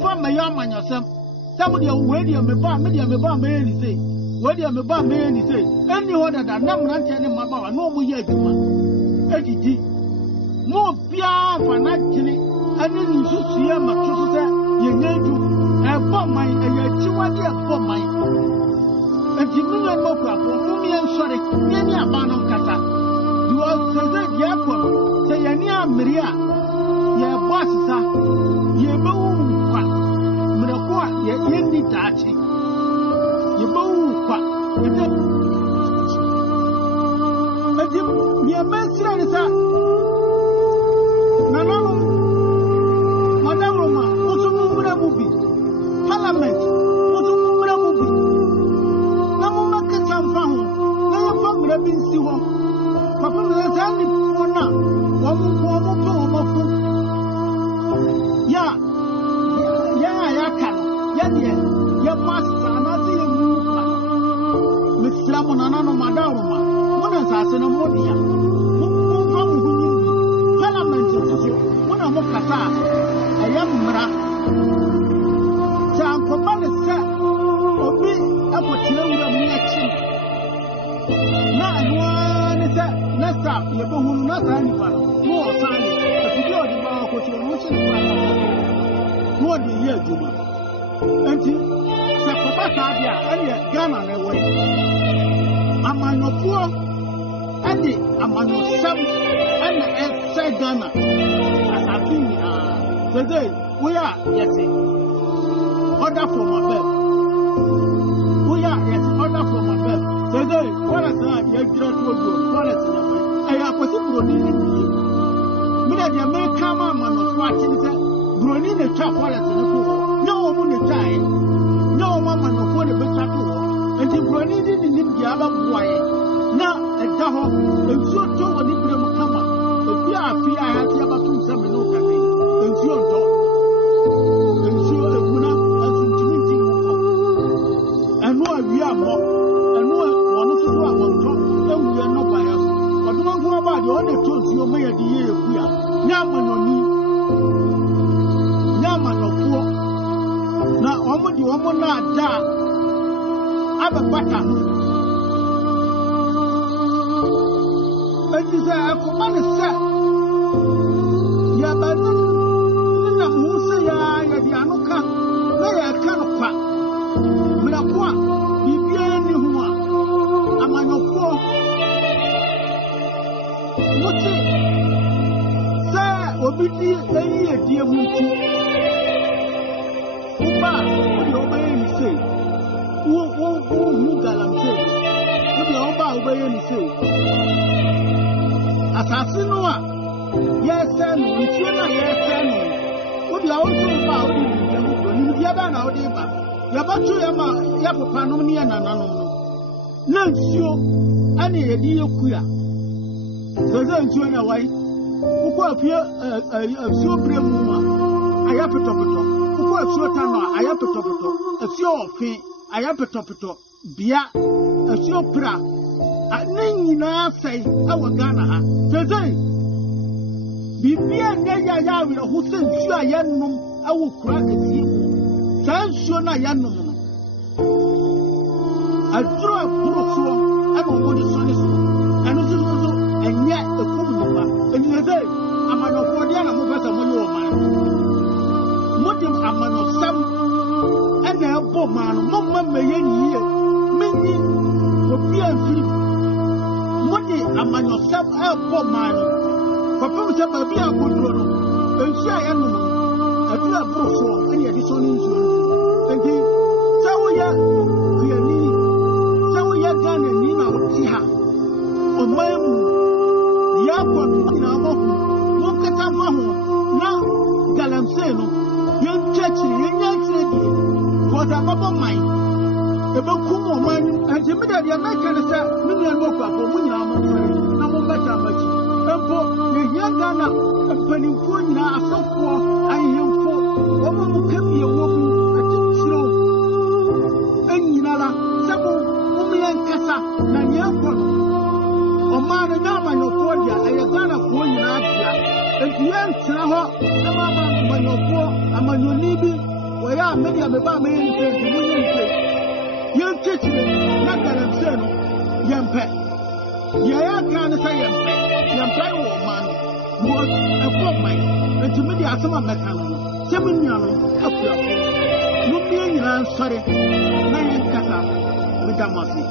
from my young man yourself. Somebody already on the bar, maybe on the bar, may say. Where you may may say, any other than Namran telling my bar, no more yet. Edgy. More beyond financially, and then you should see a matrix. You need to have bomb my and your chihuahua for mine. And you know, no problem for me. I'm sorry, any abandon Kata. You are the airport, say, Yania Maria, your boss, you move, Miracoa, your Indi Tachi. You move, but you are mentioning that. Madame Roma, what's a movie? Parliament, what's a movie? Now, make it some fun. Now, from the BC one. Papa, there's only one now. One more. Yeah, I can. Yeah, master, and I see you move. Miss Flamon and Anna Madame Roma. One is as in a modia. Parliament, one of Mokata. I am Mra. Sam Command said, Obi, I put you over me at you. Now, one is that, next up, you will not anyone. More silent, but you go about what you're watching. What do you do? And you, Sakobata, and yet Ghana away. Am I no poor? And the am I no some, and the say Ghana. As I've been, today, we are getting order from my bed. We are getting order from my bed. Today, what is that? You get to go. What is it? I have possible to do. But the American man of watching that Bruni the top wallet in the pool. No one is dying. No woman of what a better tool. And the Bruni didn't need the other boy. Now, a dog, and so told what it will come up. If you are free, I have to have a 2 7 no cafe. And so talk. And so a winner as intimating. And what we are more. And what one of the one talk. And we are not by us. But don't go about the other tools you may have the year we are. Yamanoni. Yamanoko. Now, Omodi Omona da. Have a butter. And you say, I command a set. Yabanon. Musa ya the Anuka. They are kind of quack. Mirapoa. Bibiani Hua. Amanoko. What's it? Sir, Obidi, a dear Munti. Uba, obey and say. Who Galamsey? Who the Oba obey and say. Assassinoa. Yes, sir, which you know, yes, sir. What you also about you have an audible. Yabachu Yama Yapanomia and Anano. Nancio, any idea queer. So don't you know why? Who appear a few brave woman. I have a topical. Who was your tano? I have a topical. A few of me. I have a topical. Bia, a few pra. I need say, our Ghana. Today. Bibia Naya who sends you a yanum, I will crack at you. Sanshona yanum. I draw a brook, I don't want to son is, and also, and yet the food, and you say, I'm an Opodiana Mobasa Mono. Motim Amano Sam, and a Bowman, Mamma Mayen here, many will be a sleep. Moti Amano Sam, a Bowman. Papa was a baby, a good one. And she I am a good broker, and yet it's on insurance. And he, so we are needing. So we are done and Nina would see her. On my moon, the airport in our home. Look at our home. Now, Galamsey, young church, young lady, was a bubble mine. The book of mine, and the middle of the American said, Million work up for winning our money. No matter much. For the young Ghana, a penny for now, so for I am for woman who can be a woman at slow. And Nala, several women and Cassa, Nanyako. Or man and Nama, no Fordia, I am Ghana for you, and the young Traha, a mamma, when you're poor, a man you need it, me ba me yin say mu yin say yin chichi na Galamsey no yempe ya kan say yempe wo man wo e ko man enti me di asema meka no se me nua no apura no me nyina nsore na yin kasa me damasi